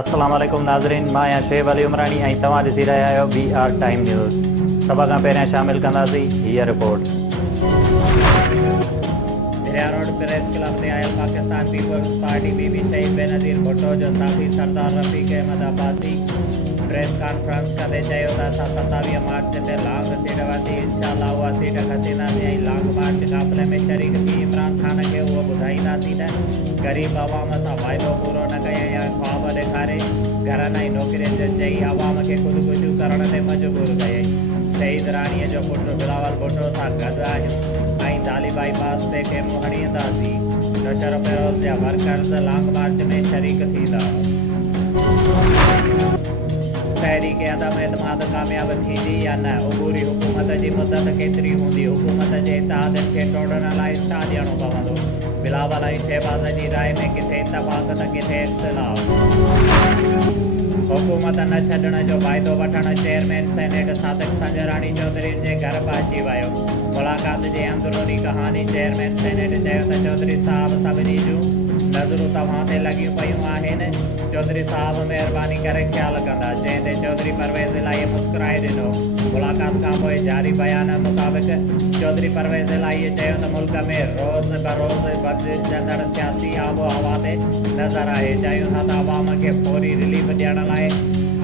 अस्सलाम वालेकुम नाज़रीन, मां आहियां शुएब अली उमरानी ऐं तव्हां ॾिसी रहिया आहियो BR टाइम न्यूज़। सभ खां पहिरियां शामिल कंदासीं हीअ रिपोर्ट। हिरिया रोड प्रेस क्लब में आयल पाकिस्तान पीपल्स पार्टी बीबी शहीद बेनज़ीर भुट्टो जो साथी सरदार रफ़ीक अहमद अब्बासी प्रेस कॉन्फ्रेंस कंदे चयो त असां 27 मार्च ते लॉन्ग सीट वरिती, इंशाअल्लाह उहा सीट खसींदासीं ऐं लॉन्ग मार्च काफ़िले में शरीक थी इमरान ख़ान खे उहो ॿुधाईंदासीं त ग़रीब अवाम सां वाइदो पूरो न कयईं या ख्वाब ॾेखारे घरनि ऐं नौकिरियुनि जो चई अवाम खे ख़ुदिकुशियूं करण ते मजबूर कयईं। शहीद राणीअ जो पुटु बिलावल भुट्टो सां गॾु आहियूं ऐं तालिबाई पास ते खे हणींदासीं। नशर फिरोज़ जा वर्कर्स लॉन्ग मार्च में शरीक थींदा। तहरीक अदम एतमाद कामयाब थींदी या न? उबूरी हुकूमत जी मुदत केतिरी हूंदी? हुकूमत जे इत्तेहादनि खे टोड़ण लाइ छा ॾियणो पवंदो? बिलावल ऐं शहबाज़ जी राय में किथे इतफ़ाक़ त किथे इख़्तिलाफ़। हुकूमत न छॾण जो वाइदो वठण चेयरमैन सेनेट सादिक संजरानी चौधरी जे घर पहुची वियो। मुलाक़ात जी अंदरूनी कहानी। चेयरमैन सेनेट चयो त चौधरी साहब सभिनी जूं नज़रूं तव्हां ते लॻियूं पयूं आहिनि। चौधरी साहब महिरबानी करे ख़्यालु कंदा। जंहिं ते चौधरी परवेज़ इलाही मुस्कुराए ॾिनो। मुलाक़ात खां पोइ जारी बयान मुताबिक़ चौधरी परवेज़ इलाही चयो त मुल्क में रोज़ बरोज़ बदिलजंदड़ सियासी आबो हवा ते नज़र आहे। चयूं था त अवाम खे फौरी रिलीफ ॾियण लाइ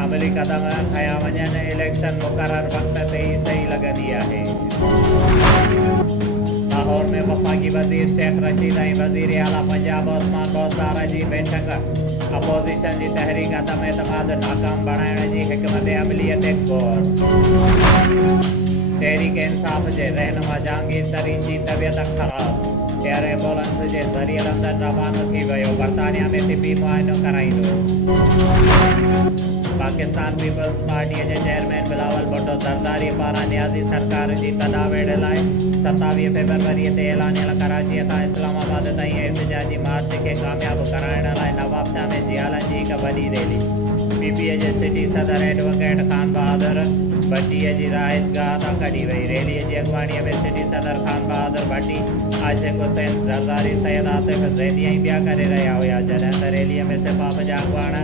अमली क़दम खंया वञनि। इलेक्शन मुक़ररु वक़्त ते ई सही लॻंदी आहे। लाहौर में वफ़ाक़ी वज़ीर शेख रशीद ऐं वज़ीर आला पंजाब उस्मान बोज़दार जी बैठक। अपोज़िशन जी तहरीक अदम एतमाद नाकाम बणाइण जी हिकमत अमलीअ ते गौर। तहरीक इंसाफ़ जे रहनुमा जहांगीर तरीन जी तबियत ख़राब। एयर एम्बुलेंस जे ज़रिए लंदन रवानो थी वियो। बर्तानिया में तिबी मुआइनो कराईंदो। पाकिस्तान पीपल्स पार्टीअ जे चेयरमैन बिलावल भुट्टो ज़रदारी पारां नियाज़ी सरकार जी तदावेड़ लाइ 27 फरवरी ते ऐलानियल कराचीअ तां इस्लामाबाद ताईं एहतिजाजी मार्च खे कामयाब कराइण लाइ नवाबशाह में जियालनि जी हिकु वॾी रैली। पीपीए जे सिटी सदर एडवोकेट खान बहादुर भट्टीअ जी राइसगाह तां कढी वई। रैलीअ जी अॻुवाणीअ में सिटी सदर खान बहादुर भट्टी, आशिक़ हुसैन ज़रदारी, सैयद आतिफ़ ज़ैदी ऐं ॿिया करे रहिया हुआ। जॾहिं त रैलीअ में सिपाह जा अॻुवाण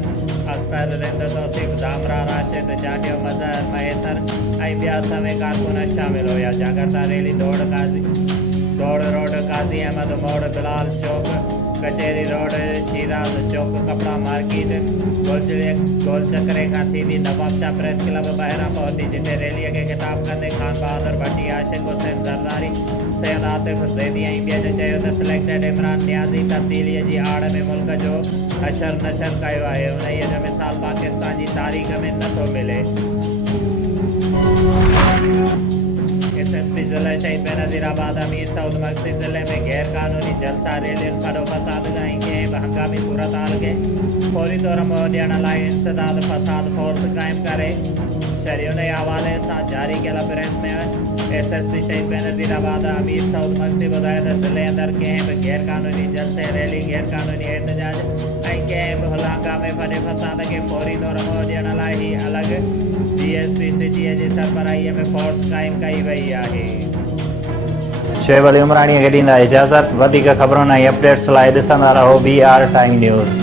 अख्तर रिंद तौसीफ़ दामरा राशिद चाटियो मज़हर मयसर ऐं ॿिया समेत कारकुन शामिल हुआ। जागरता रैली दौड़ रोड काज़ी अहमद मोड़ बिलाल चौक कचहरी रोड शीराज चौक कपड़ा मार्केट गोल चक्रे खां थींदी नवाबशाह प्रेस क्लब ॿाहिरां पहुती, जिते रैलीअ खे ख़िताब कंदे खान बहादुर भट्टी, आशिक़ हुसैन ज़रदारी, सैयद आतिफ़ ज़ैदी ऐं ॿियनि चयो त सिलेक्टेड इमरान नियाज़ी तब्दीलीअ जी आड़ में मुल्क जो अशर नशर कयो आहे। उन्हीअ जो मिसाल पाकिस्तान जी तारीख़ में नथो मिले। SSP ज़िले शहीद बेनज़ीराबाद अमीर सऊद मक्सी ज़िले में गैर क़ानूनी जलसा रैलियुनि फॾो फ़साद ऐं कंहिं बि हंगामी सूरतहाल खे फौरी तौर मोह ॾियण लाइ इंसदाद फ़साद फोर्स क़ाइमु करे छॾी। उन हवाले सां जारी कयल प्रेस में SSP शहीद बेनज़ीराबाद अमीर सऊद मक्सी ॿुधायो त ज़िले अंदरि कंहिं बि गैर क़ानूनी जलसे रैली, गैर क़ानूनी एहतजाज ऐं कंहिं बि हंगामे फॾे फ़साद खे फौरी तौर मोह ॾियण लाइ ही अलॻि DSP सिटीअ जी सरबराहीअ में फोर्स क़ाइमु कई वई आहे। शुएब अली उमरानीअ खे ॾींदा इजाज़त। वधीक ख़बरुनि ऐं अपडेट्स लाइ ॾिसंदा रहो BR टाइम न्यूज़।